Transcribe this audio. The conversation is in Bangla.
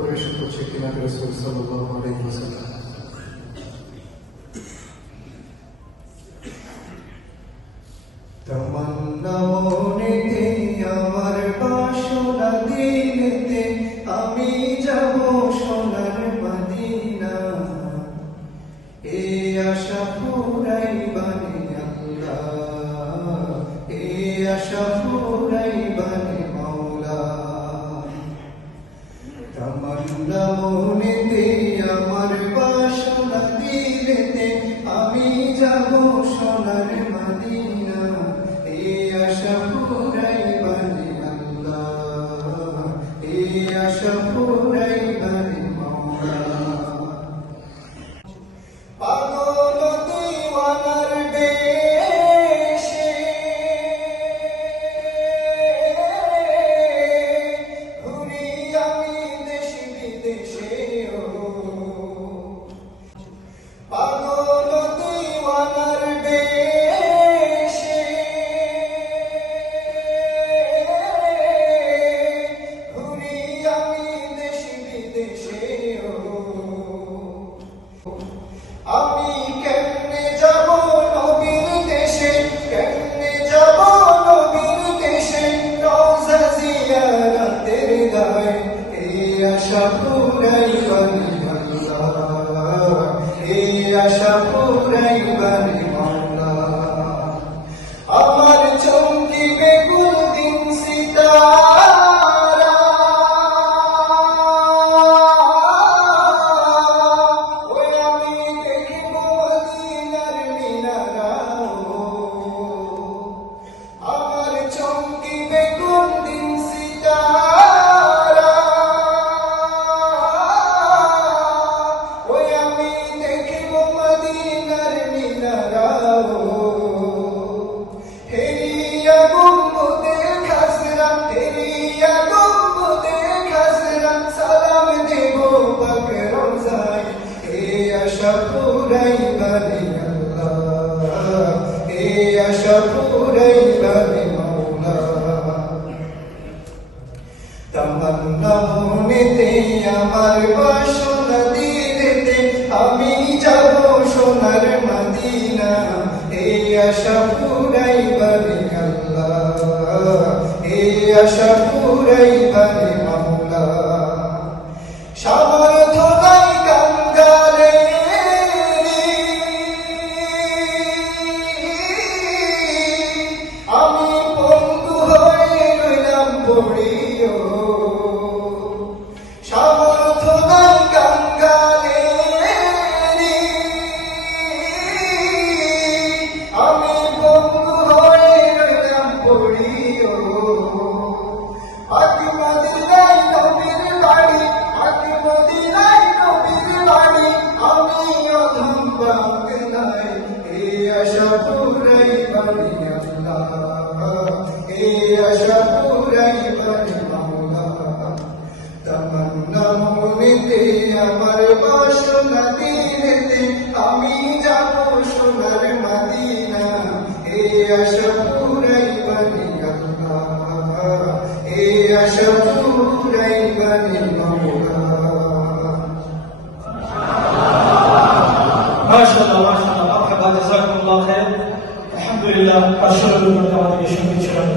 পরিবেশন করছে কিনাতে রাসূল সাল্লাল্লাহু আলাইহি ওয়াসাল্লাম। তামান্না মনেতে আমার বাসনা দিলেতে আমি যাব সোনার মদিনা, এই আশা পুরাইবানে আল্লাহ, এই আশা পুরাইবানে মাওলা। তামান্না মনেতে আমার বাসনা দিলেতে আমি যাব সোনার মদিনা, এই আশা পুরাইবানে আল্লাহ, এই আশা পুরাইবানে মাওলা। পাগল দিওয়ানার বেশে ঘুরি আমি দেশ বিদেশে, পাগল দিওয়ানার বেশে ঘুরি আমি দেশ বিদেশে। আমি কেমনে যাব নবীর দেশে, কেমনে যাব নবীর দেশে, রওজা জিয়ারতের দায়, এই আশা পুরাইবানে আল্লাহ, এই আশা পুরাইবানে মাওলা। আমার চমকিবে কোনদিন সিতারা, ওই আমি দেখিব মদিনার মিনারা। আমার চমকিবে কোনদিন সিতারা, ওই আমি দেখিব মদিনার মিনারা। হেরিয়া গম্বুদে খাজরা, হেরিয়া গম্বুদে খাজরা, সালাম দেব পাক রওজায়, এই আশা পুরাইবানে আল্লাহ, এই আশা পুরাইবানে মাওলা। তামান্না মনেতে আমার বাসনা দিলেতে আমি যাব সোনার মদিনা, এই আশা পুরাইবানে আল্লাহ, এই আশা পুরাইবানে মাওলা। সামর্থ্য নাই কাঙ্গালে আমি পঙ্গু হয়ে রইলাম পড়িও, সামর্থ্য নাই কাঙ্গালে আমি পঙ্গু হয়ে রইলাম পড়িও। আকি মদিনায় নবীর বাড়ি, আকি মদিনায় নবীর বাড়ি, আমি অধম বাংলায়, এই আশা পুরাইবানে আল্লাহ, এই আশা পুরাইবানে মাওলা। তামান্না মনেতে আমার বাসনা দিলেতে আমি যাব সোনার মদিনা, এই আশা পুরাইবানে আল্লাহ, এই আশা পুরাইবানে মাওলা। মাশাআল্লাহ মাশাআল্লাহ, মারহাবা, জাযাকুমুল্লাহ খাইর। আলহামদুলিল্লাহ, আসলে আমাদের সঙ্গে ছিলেন